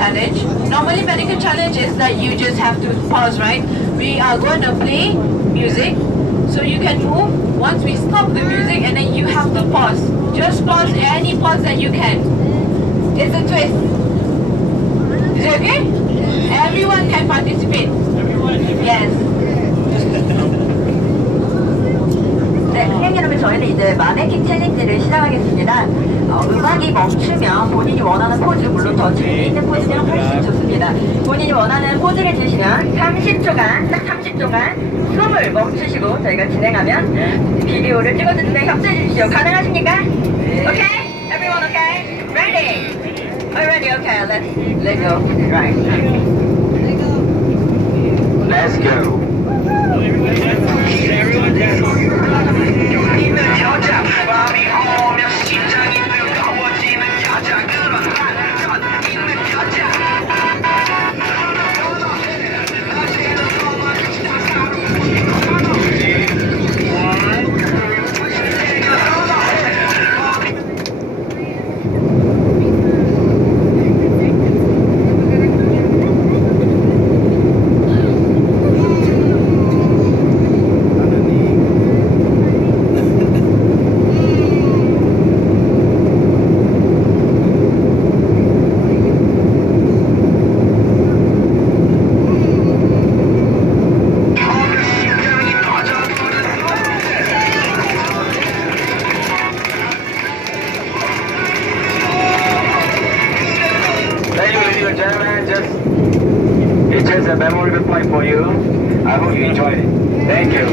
challenge. Normally mannequin challenge is that you just have to pause, right? We are going to play music, so you can move once we stop the music, and then you have to pause. Just pause, any pause that you can. It's a twist. Is it okay? Everyone can participate. Yes. 네, 선생님 여러분, 저희는 이제 마네킹 챌린지를 시작하겠습니다. 음악이 멈추면 본인이 원하는 포즈, 물론 더 재미있는 포즈면 훨씬 좋습니다. 본인이 원하는 포즈를 주시면 30초간, 딱 30초간 숨을 멈추시고 저희가 진행하면 비디오를 찍어주는데 협조해 주십시오. 가능하십니까? Okay? Everyone okay? Ready? Already okay, let's go. Right. Let's go. 있는 여자 밤이 오면 심장이 뜨거워지는 여자 그런 반전 있는 여자 It's just a memorable point for you. I hope you enjoyed it. Thank you.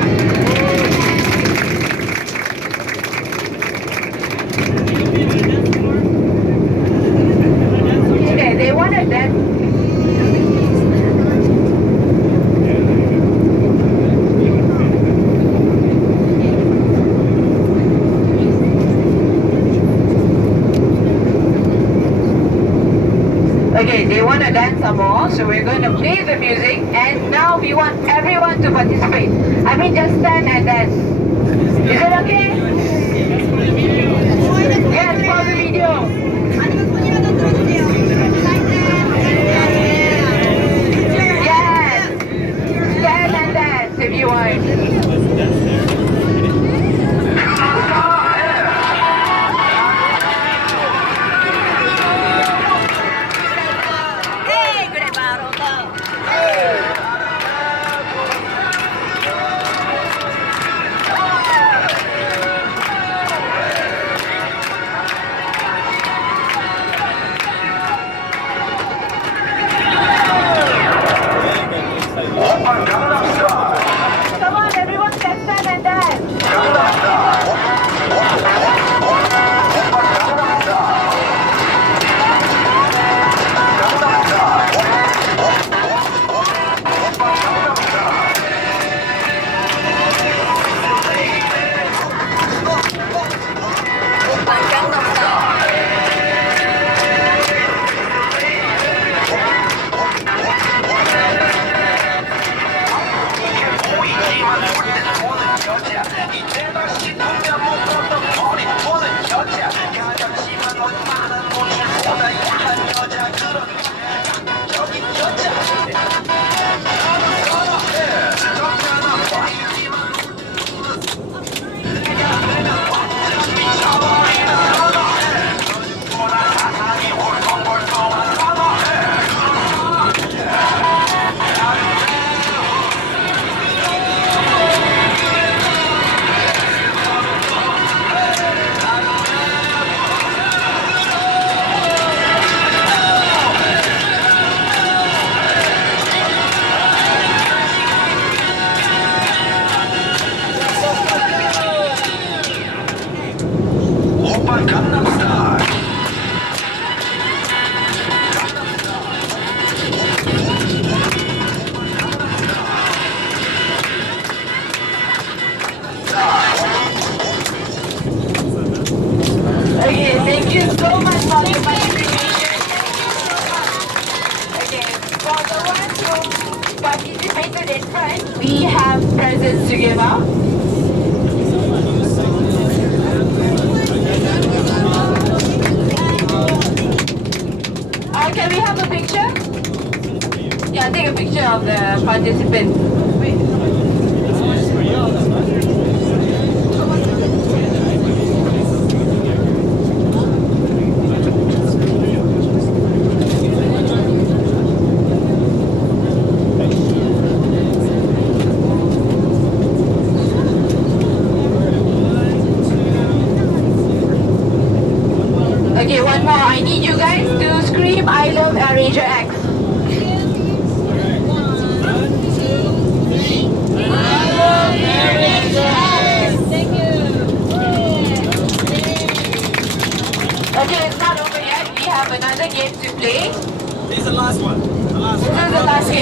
Okay, they wanted that. Okay, they want to dance some more, so we're going to play the music, and now we want everyone to participate. I mean, just stand and dance. Is it okay? Yes, for the video. Yes, stand and dance if you want. Come on, everyone can stand and dance. Okay, thank you so much for your participation. Okay, for the ones who participated in front, we have presents to give out. Can we we have a picture? Yeah, take a picture of the participants. Okay, one more. I need you guys to scream I love AirAsia X. Okay, it's not over yet. We have another game to play. This is the last one. This is the last game.